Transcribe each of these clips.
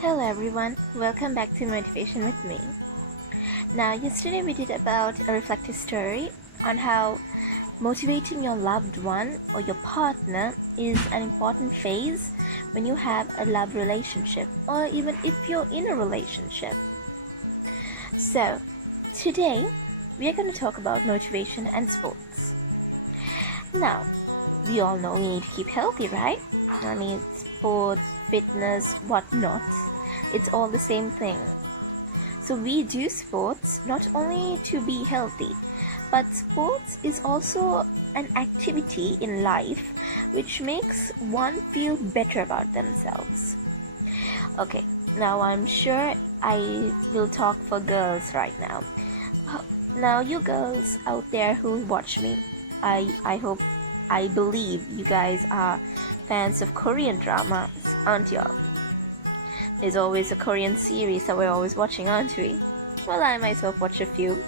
Hello everyone, welcome back to Motivation with me. Now, yesterday we did about a reflective story on how motivating your loved one or your partner is an important phase when you have a love relationship or even if you're in a relationship. So, today we are going to talk about motivation and sports. Now, we all know we need to keep healthy, right? I mean, sports, fitness, whatnot. It's all the same thing. So we do sports not only to be healthy, but sports is also an activity in life which makes one feel better about themselves. Okay, now I'm sure I will talk for girls right now. Now you girls out there who watch me, I believe you guys are fans of Korean dramas, aren't you? There's always a Korean series that we're always watching, aren't we? Well, I myself watch a few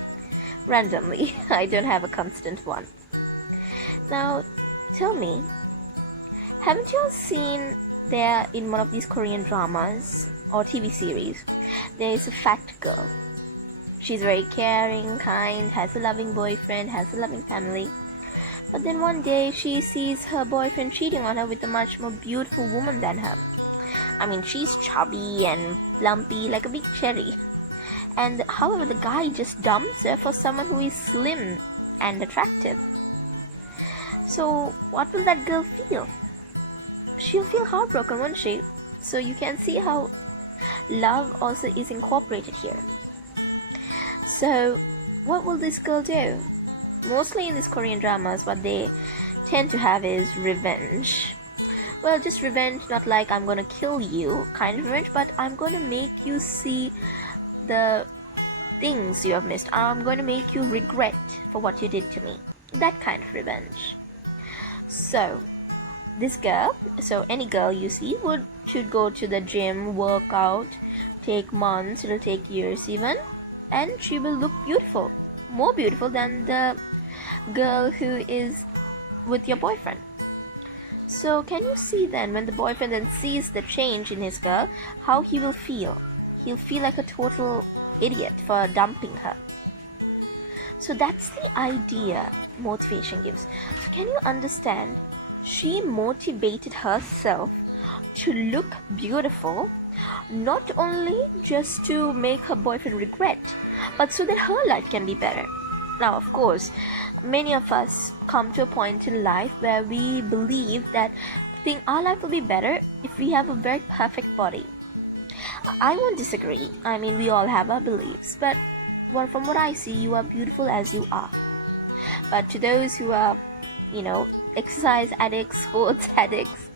randomly. I don't have a constant one. Now, tell me, haven't you seen there in one of these Korean dramas or TV series, there is a fat girl. She's very caring, kind, has a loving boyfriend, has a loving family. But then one day she sees her boyfriend cheating on her with a much more beautiful woman than her. I mean, she's chubby and plumpy like a big cherry. And however, the guy just dumps her for someone who is slim and attractive. So, what will that girl feel? She'll feel heartbroken, won't she? So, you can see how love also is incorporated here. So, what will this girl do? Mostly in these Korean dramas, what they tend to have is revenge. Well, just revenge, not like I'm gonna kill you kind of revenge, but I'm gonna make you see the things you have missed. I'm gonna make you regret for what you did to me. That kind of revenge. So, this girl, so any girl you see should go to the gym, work out, take months, it'll take years even, and she will look beautiful. More beautiful than the girl who is with your boyfriend. So can you see then, when the boyfriend then sees the change in his girl, how he will feel? He'll feel like a total idiot for dumping her. So that's the idea motivation gives. So can you understand? She motivated herself to look beautiful, not only just to make her boyfriend regret, but so that her life can be better. Now, of course, many of us come to a point in life where we believe that our life will be better if we have a very perfect body. I won't disagree. I mean, we all have our beliefs, but from what I see, you are beautiful as you are. But to those who are, exercise addicts, sports addicts,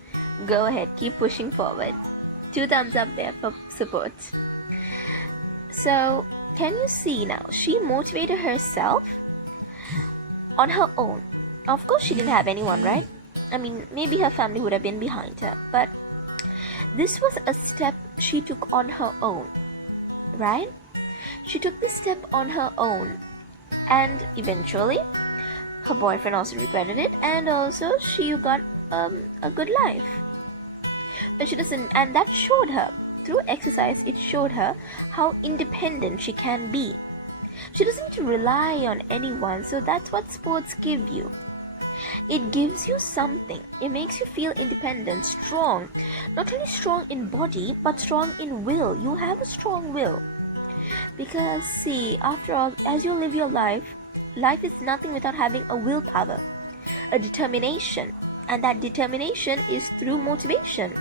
go ahead, keep pushing forward. 2 thumbs up there for support. So, can you see now? She motivated herself on her own. Of course, she didn't have anyone, right? I mean, maybe her family would have been behind her, but this was a step she took on her own, right? She took this step on her own, and eventually, her boyfriend also regretted it, and also she got a good life. But she doesn't, and that showed her through exercise. It showed her how independent she can be. She doesn't need to rely on anyone, so that's what sports give you. It gives you something. It makes you feel independent, strong. Not only strong in body, but strong in will. You have a strong will. Because, see, after all, as you live your life, life is nothing without having a willpower, a determination. And that determination is through motivation.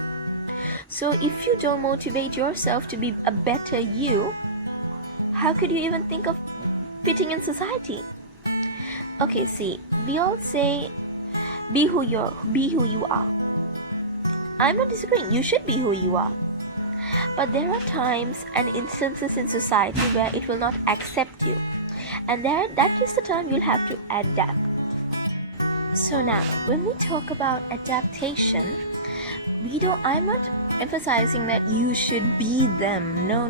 So if you don't motivate yourself to be a better you, how could you even think of fitting in society? Okay, see, we all say, be who you are. I'm not disagreeing. You should be who you are. But there are times and instances in society where it will not accept you. And that is the time you'll have to adapt. So now, when we talk about adaptation, I'm not emphasizing that you should be them. No.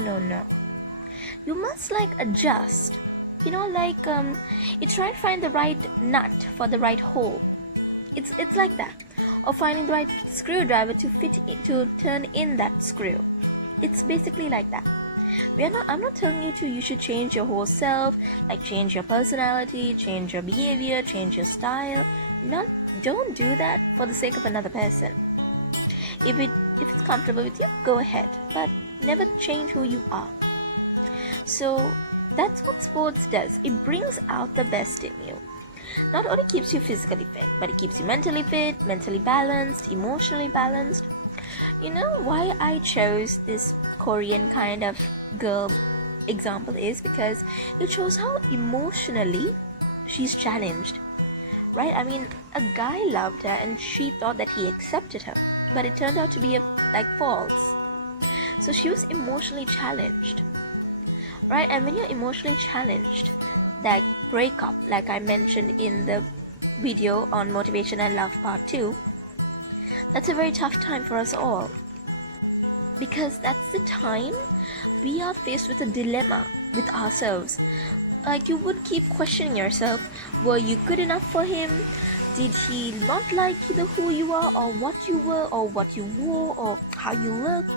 You must adjust. You try to find the right nut for the right hole. It's like that. Or finding the right screwdriver to turn in that screw. It's basically like that. I'm not telling you should change your whole self, like change your personality, change your behavior, change your style. Not Don't do that for the sake of another person. If it's comfortable with you, go ahead, but never change who you are. So that's what sports does. It brings out the best in you. Not only keeps you physically fit, but it keeps you mentally fit, mentally balanced, emotionally balanced. You know why I chose this Korean kind of girl example is because it shows how emotionally she's challenged, right? I mean, a guy loved her and she thought that he accepted her, but it turned out to be like false. So she was emotionally challenged, right? And when you're emotionally challenged, that breakup, like I mentioned in the video on motivation and love part 2, that's a very tough time for us all, because that's the time we are faced with a dilemma with ourselves. Like, you would keep questioning yourself, were you good enough for him? Did he not like either who you are or what you were or what you wore or how you looked?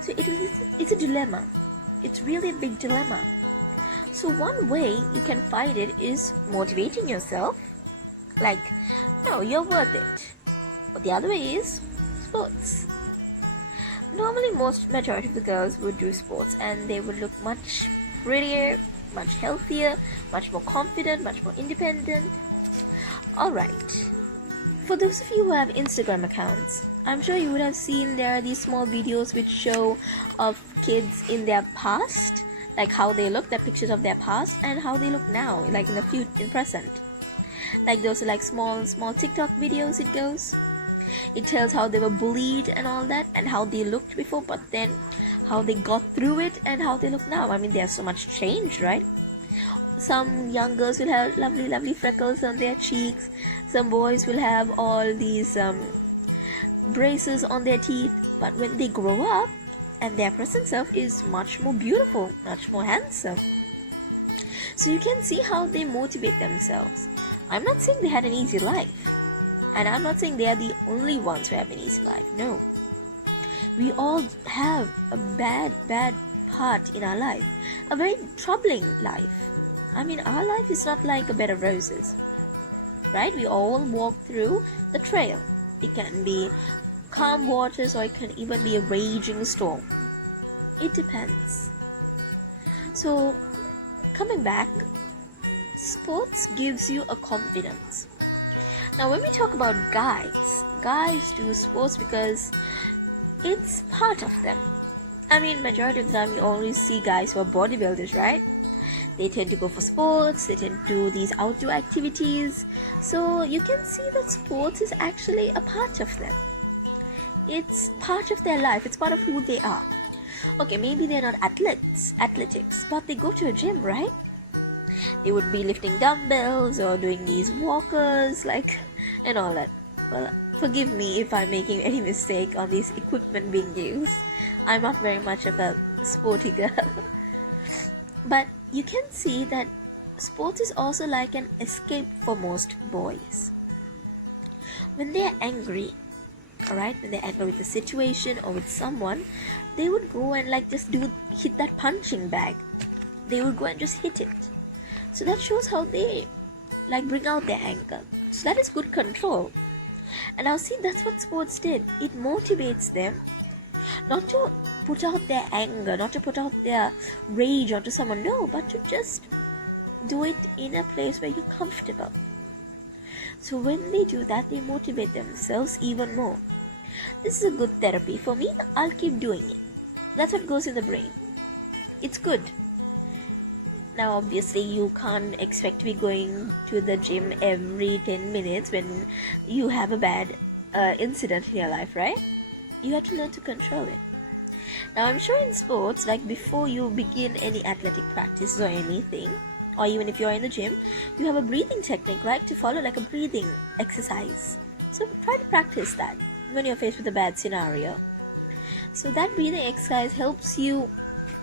So it's a dilemma. It's really a big dilemma. So one way you can fight it is motivating yourself, like, no, you're worth it. But the other way is sports. Normally, majority of the girls would do sports and they would look much prettier, much healthier, much more confident, much more independent. Alright, for those of you who have Instagram accounts, I'm sure you would have seen there are these small videos which show of kids in their past, like how they look, the pictures of their past and how they look now, like in present. Like those are like small TikTok videos it goes. It tells how they were bullied and all that, and how they looked before, but then how they got through it and how they look now. I mean, there's so much change, right? Some young girls will have lovely freckles on their cheeks. Some boys will have all these braces on their teeth. But when they grow up, and their present self is much more beautiful, much more handsome. So you can see how they motivate themselves. I'm not saying they had an easy life. And I'm not saying they are the only ones who have an easy life. No. We all have a bad part in our life. A very troubling life. I mean, our life is not like a bed of roses. Right? We all walk through the trail. It can be calm waters or it can even be a raging storm. It depends. So, coming back, sports gives you a confidence. Now, when we talk about guys do sports because it's part of them. I mean, majority of the time you always see guys who are bodybuilders, right? They tend to go for sports, they tend to do these outdoor activities. So you can see that sports is actually a part of them. It's part of their life, it's part of who they are. Okay, maybe they're not athletics, but they go to a gym, right? They would be lifting dumbbells or doing these walkers, like, and all that. Well, forgive me if I'm making any mistake on this equipment being used. I'm not very much of a sporty girl. But you can see that sports is also like an escape for most boys. When they're angry, alright, when they're angry with a situation or with someone, they would go and like just hit that punching bag. They would go and just hit it. So that shows how they like bring out their anger. So that is good control. And now see, that's what sports did. It motivates them not to put out their anger, not to put out their rage onto someone, no, but to just do it in a place where you're comfortable. So when they do that, they motivate themselves even more. This is a good therapy. For me, I'll keep doing it. That's what goes in the brain. It's good. Now, obviously, you can't expect to be going to the gym every 10 minutes when you have a bad incident in your life, right? You have to learn to control it. Now, I'm sure in sports, like before you begin any athletic practice or anything, or even if you're in the gym, you have a breathing technique, right? To follow like a breathing exercise. So try to practice that when you're faced with a bad scenario. So that breathing exercise helps you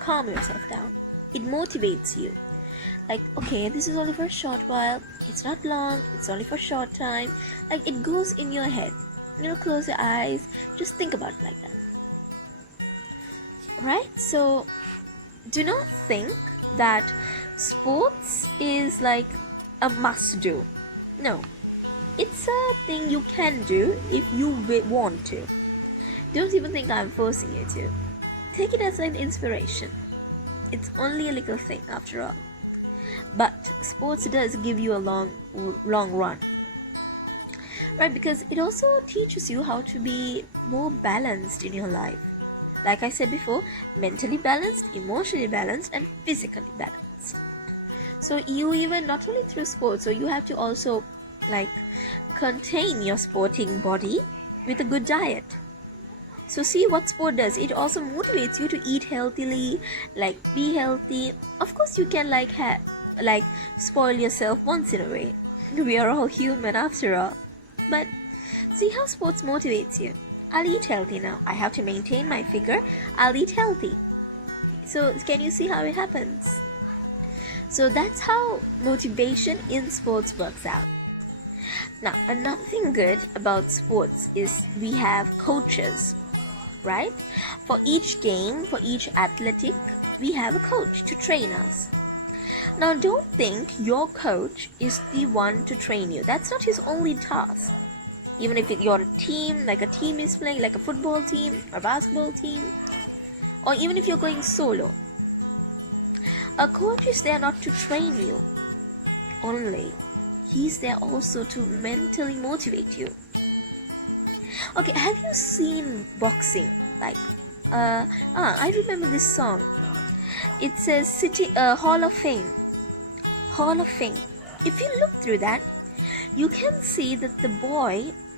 calm yourself down. It motivates you. Like, okay, this is only for a short while. It's not long. It's only for a short time. Like, it goes in your head. Close your eyes. Just think about it like that. right? So do not think that sports is like a must do. No, it's a thing you can do if you want to. Don't even think I'm forcing you to. Take it as an inspiration. It's only a little thing after all. But sports does give you a long run. Right, because it also teaches you how to be more balanced in your life. Like I said before, mentally balanced, emotionally balanced, and physically balanced. So you even not only through sports, so you have to also like contain your sporting body with a good diet. So see what sport does. It also motivates you to eat healthily, like be healthy. Of course, you can like spoil yourself once in a way. We are all human after all. But see how sports motivates you. I'll eat healthy now. I have to maintain my figure. I'll eat healthy. So can you see how it happens? So that's how motivation in sports works out. Now, another thing good about sports is we have coaches, right? For each game, for each athletic, we have a coach to train us. Now, don't think your coach is the one to train you. That's not his only task. Even if you're a team, like a team is playing, like a football team or basketball team, or even if you're going solo, a coach is there not to train you only. He's there also to mentally motivate you. Okay, have you seen boxing? Like, I remember this song. It says Hall of Fame. Hall of Fame. If you look through that, you can see that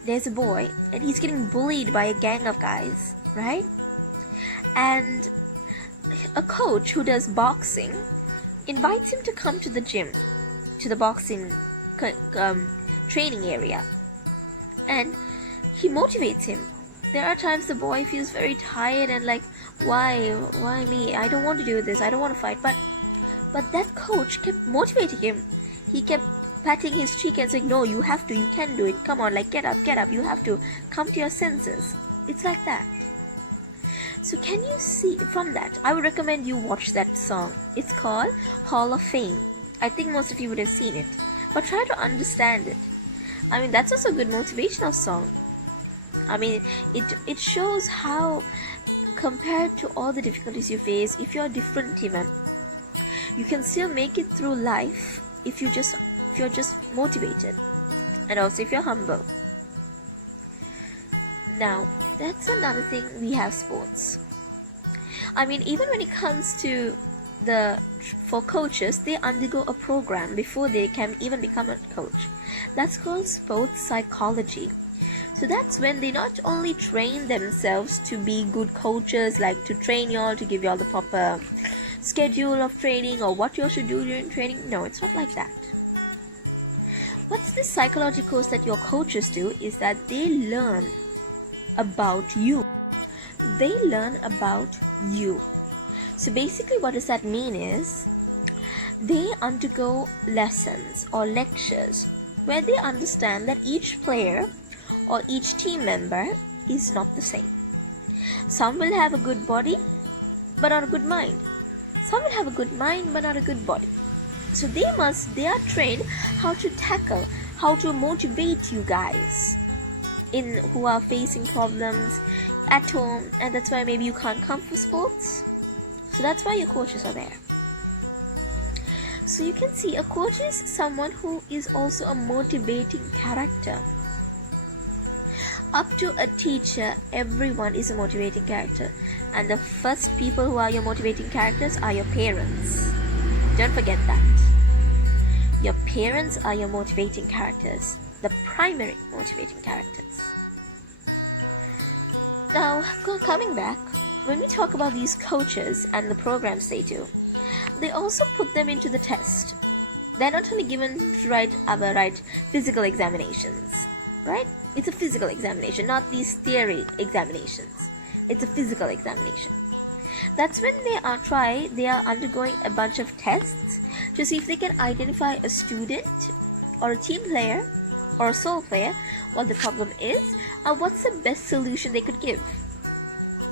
there's a boy, and he's getting bullied by a gang of guys, right? And a coach who does boxing invites him to come to the gym, to the boxing training area, and he motivates him. There are times the boy feels very tired and like, why me? I don't want to do this. I don't want to fight. But that coach kept motivating him. He kept patting his cheek and saying, no, you have to, you can do it. Come on, like get up, you have to come to your senses. It's like that. So can you see from that? I would recommend you watch that song. It's called Hall of Fame. I think most of you would have seen it, but try to understand it. I mean, that's also a good motivational song. I mean, it shows how, compared to all the difficulties you face, if you're different even, you can still make it through life if you're just motivated, and also if you're humble. Now, that's another thing. We have sports. I mean, even when it comes to for coaches, they undergo a program before they can even become a coach. That's called sports psychology. So that's when they not only train themselves to be good coaches, like to train you all, to give you all the proper schedule of training or what you should do during training. No, it's not like that. What's this psychology course that your coaches do is that they learn about you. They learn about you. So basically what does that mean is they undergo lessons or lectures where they understand that each player or each team member is not the same. Some will have a good body but not a good mind. Some will have a good mind but not a good body. So they are trained how to tackle, how to motivate you guys who are facing problems at home, and that's why maybe you can't come for sports. So that's why your coaches are there. So you can see a coach is someone who is also a motivating character. Up to a teacher, everyone is a motivating character, and the first people who are your motivating characters are your parents. Don't forget that. Your parents are your motivating characters, the primary motivating characters. Now, coming back, when we talk about these coaches and the programs they do, they also put them into the test. They're not only given to write physical examinations, right? It's a physical examination, not these theory examinations. It's a physical examination. That's when they are undergoing a bunch of tests to see if they can identify a student or a team player or a solo player, what the problem is, and what's the best solution they could give.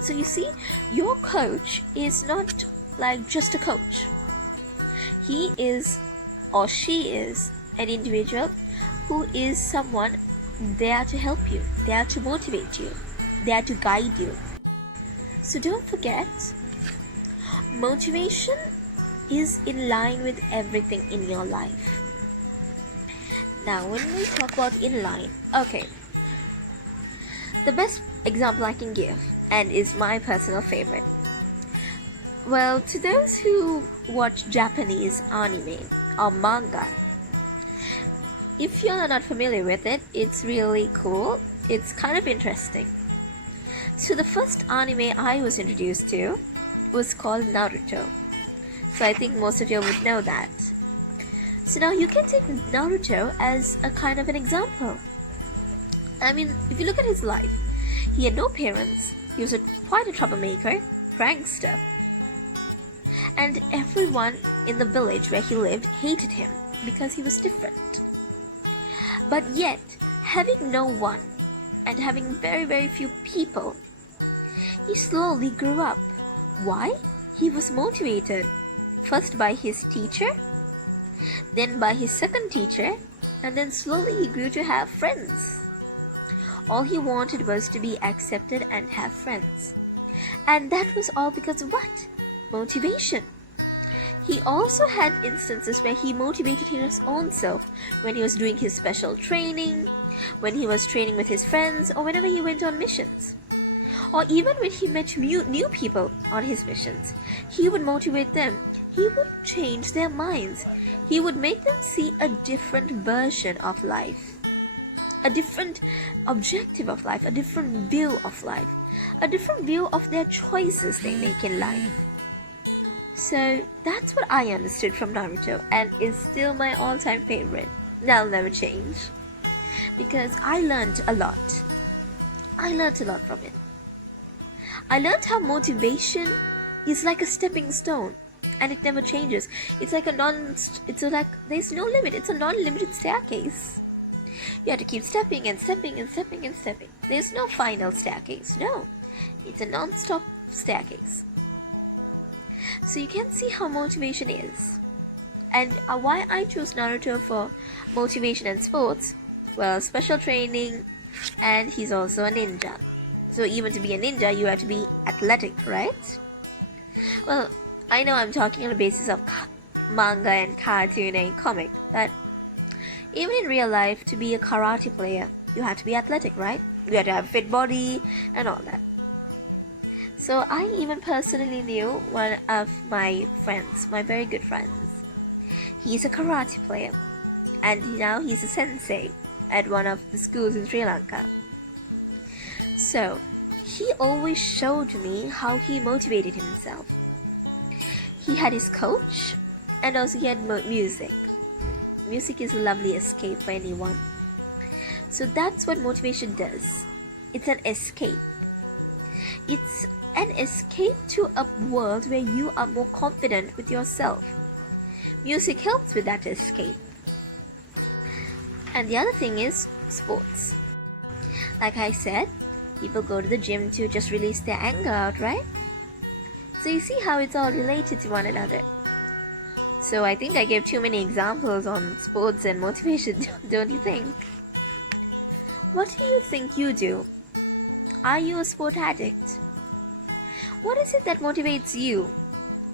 So you see, your coach is not like just a coach. He is or she is an individual who is someone there to help you, there to motivate you, there to guide you. So don't forget, motivation is in line with everything in your life. Now, when we talk about in line, okay, the best example I can give, and is my personal favorite. Well, to those who watch Japanese anime or manga, if you're not familiar with it, it's really cool. It's kind of interesting. So the first anime I was introduced to was called Naruto. So I think most of you would know that. So now you can take Naruto as a kind of an example. I mean, if you look at his life, he had no parents, he was quite a troublemaker, prankster, and everyone in the village where he lived hated him because he was different. But yet, having no one and having very, very few people, he slowly grew up. Why? He was motivated first by his teacher, then by his second teacher, and then slowly he grew to have friends. All he wanted was to be accepted and have friends. And that was all because of what? Motivation. He also had instances where he motivated his own self when he was doing his special training, when he was training with his friends, or whenever he went on missions. Or even when he met new people on his missions, he would motivate them. He would change their minds. He would make them see a different version of life, a different objective of life, a different view of life, a different view of their choices they make in life. So that's what I understood from Naruto, and is still my all-time favorite. That'll never change, because I learned a lot. I learned a lot from it. I learned how motivation is like a stepping stone, and it never changes. It's like there's no limit. It's a non-limited staircase. You have to keep stepping and stepping and stepping and stepping. There's no final staircase. No, it's a non-stop staircase. So you can see how motivation is. And why I chose Naruto for motivation and sports? Well, special training, and he's also a ninja. So even to be a ninja, you have to be athletic, right? Well, I know I'm talking on the basis of manga and cartoon and comic, but even in real life, to be a karate player, you have to be athletic, right? You have to have a fit body and all that. So I even personally knew one of my friends, my very good friends. He's a karate player, and now he's a sensei at one of the schools in Sri Lanka. So he always showed me how he motivated himself. He had his coach, and also he had music. Music is a lovely escape for anyone. So that's what motivation does. It's an escape. It's an escape to a world where you are more confident with yourself. Music helps with that escape. And the other thing is sports. Like I said, people go to the gym to just release their anger out, right? So you see how it's all related to one another. So I think I gave too many examples on sports and motivation, don't you think? What do you think you do? Are you a sport addict? What is it that motivates you?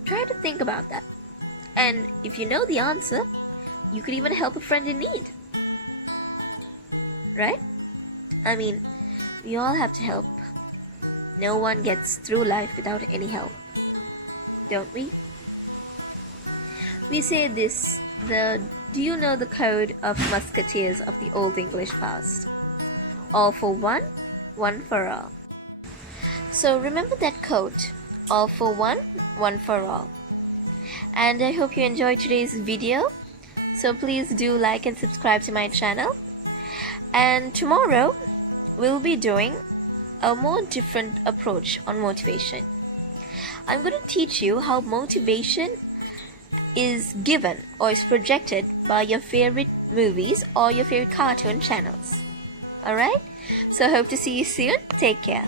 Try to think about that. And if you know the answer, you could even help a friend in need. Right? I mean, we all have to help. No one gets through life without any help. Don't we? We say this, do you know the code of musketeers of the Old English past? All for one, one for all. So remember that quote, all for one, one for all. And I hope you enjoyed today's video. So please do like and subscribe to my channel. And tomorrow, we'll be doing a more different approach on motivation. I'm going to teach you how motivation is given or is projected by your favorite movies or your favorite cartoon channels. Alright? So hope to see you soon. Take care.